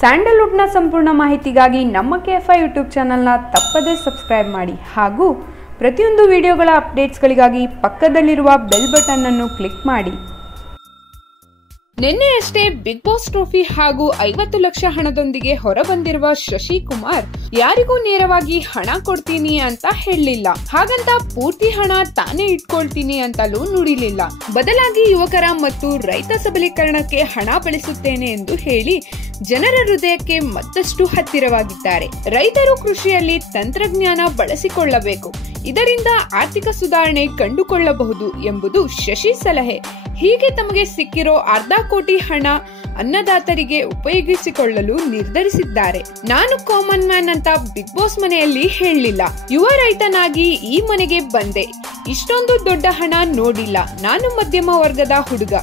ಸ್ಯಾಂಡಲ್ವುಡ್ನ ಸಂಪೂರ್ಣ ಮಾಹಿತಿಗಾಗಿ ನಮ್ಮ ಕೆಎಫ್ಐ ಯೂಟ್ಯೂಬ್ ಚಾನಲ್ನ ತಪ್ಪದೇ ಸಬ್ಸ್ಕ್ರೈಬ್ ಮಾಡಿ ಹಾಗೂ ಪ್ರತಿಯೊಂದು ವಿಡಿಯೋಗಳ ಅಪ್ಡೇಟ್ಸ್ಗಳಿಗಾಗಿ ಪಕ್ಕದಲ್ಲಿರುವ ಬೆಲ್ ಬಟನ್ ಅನ್ನು ಕ್ಲಿಕ್ ಮಾಡಿ. ನಿನ್ನೆಯಷ್ಟೇ ಬಿಗ್ ಬಾಸ್ ಟ್ರೋಫಿ ಹಾಗೂ 50 ಲಕ್ಷ ಹಣದೊಂದಿಗೆ ಹೊರಬಂದಿರುವ ಶಶಿ ಕುಮಾರ್ ಯಾರಿಗೂ ನೇರವಾಗಿ ಹಣ ಕೊಡ್ತೀನಿ ಅಂತ ಹೇಳಲಿಲ್ಲ. ಹಾಗಂತ ಪೂರ್ತಿ ಹಣ ತಾನೇ ಇಟ್ಕೊಳ್ತೀನಿ ಅಂತಲೂ ನುಡಿಲಿಲ್ಲ. ಬದಲಾಗಿ ಯುವಕರ ಮತ್ತು ರೈತ ಸಬಲೀಕರಣಕ್ಕೆ ಹಣ ಬಳಸುತ್ತೇನೆ ಎಂದು ಹೇಳಿ ಜನರ ಹೃದಯಕ್ಕೆ ಮತ್ತಷ್ಟು ಹತ್ತಿರವಾಗಿದ್ದಾರೆ. ರೈತರು ಕೃಷಿಯಲ್ಲಿ ತಂತ್ರಜ್ಞಾನ ಬಳಸಿಕೊಳ್ಳಬೇಕು, ಇದರಿಂದ ಆರ್ಥಿಕ ಸುಧಾರಣೆ ಕಂಡುಕೊಳ್ಳಬಹುದು ಎಂಬುದು ಶಶಿ ಸಲಹೆ. ಹೀಗೆ ತಮಗೆ ಸಿಕ್ಕಿರೋ 1/2 ಕೋಟಿ ಹಣ ಅನ್ನದಾತರಿಗೆ ಉಪಯೋಗಿಸಿಕೊಳ್ಳಲು ನಿರ್ಧರಿಸಿದ್ದಾರೆ. ನಾನು ಕಾಮನ್ ಮ್ಯಾನ್ ಅಂತ ಬಿಗ್ ಬಾಸ್ ಮನೆಯಲ್ಲಿ ಹೇಳಲಿಲ್ಲ. ಯುವ ರೈತನಾಗಿ ಈ ಮನೆಗೆ ಬಂದೆ. ಇಷ್ಟೊಂದು ದೊಡ್ಡ ಹಣ ನೋಡಿಲ್ಲ. ನಾನು ಮಧ್ಯಮ ವರ್ಗದ ಹುಡುಗ,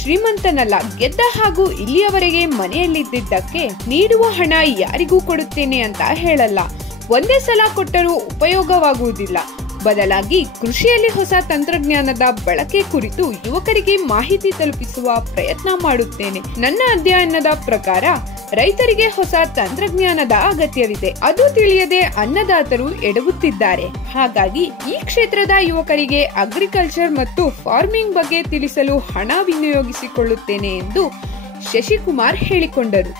ಶ್ರೀಮಂತನಲ್ಲ. ಗೆದ್ದ ಹಾಗೂ ಇಲ್ಲಿಯವರೆಗೆ ಮನೆಯಲ್ಲಿದ್ದಕ್ಕೆ ನೀಡುವ ಹಣ ಯಾರಿಗೂ ಕೊಡುತ್ತೇನೆ ಅಂತ ಹೇಳಲ್ಲ. ಒಂದೇ ಸಲ ಕೊಟ್ಟರೂ ಉಪಯೋಗವಾಗುವುದಿಲ್ಲ. ಬದಲಾಗಿ ಕೃಷಿಯಲ್ಲಿ ಹೊಸ ತಂತ್ರಜ್ಞಾನದ ಬಳಕೆ ಕುರಿತು ಯುವಕರಿಗೆ ಮಾಹಿತಿ ತಲುಪಿಸುವ ಪ್ರಯತ್ನ ಮಾಡುತ್ತೇನೆ. ನನ್ನ ಅಧ್ಯಯನದ ಪ್ರಕಾರ ರೈತರಿಗೆ ಹೊಸ ತಂತ್ರಜ್ಞಾನದ ಅಗತ್ಯವಿದೆ. ಅದು ತಿಳಿಯದೆ ಅನ್ನದಾತರು ಎಡವುತ್ತಿದ್ದಾರೆ. ಹಾಗಾಗಿ ಈ ಕ್ಷೇತ್ರದ ಯುವಕರಿಗೆ ಅಗ್ರಿಕಲ್ಚರ್ ಮತ್ತು ಫಾರ್ಮಿಂಗ್ ಬಗ್ಗೆ ತಿಳಿಸಲು ಹಣ ವಿನಿಯೋಗಿಸಿಕೊಳ್ಳುತ್ತೇನೆ ಎಂದು ಶಶಿಕುಮಾರ್ ಹೇಳಿಕೊಂಡರು.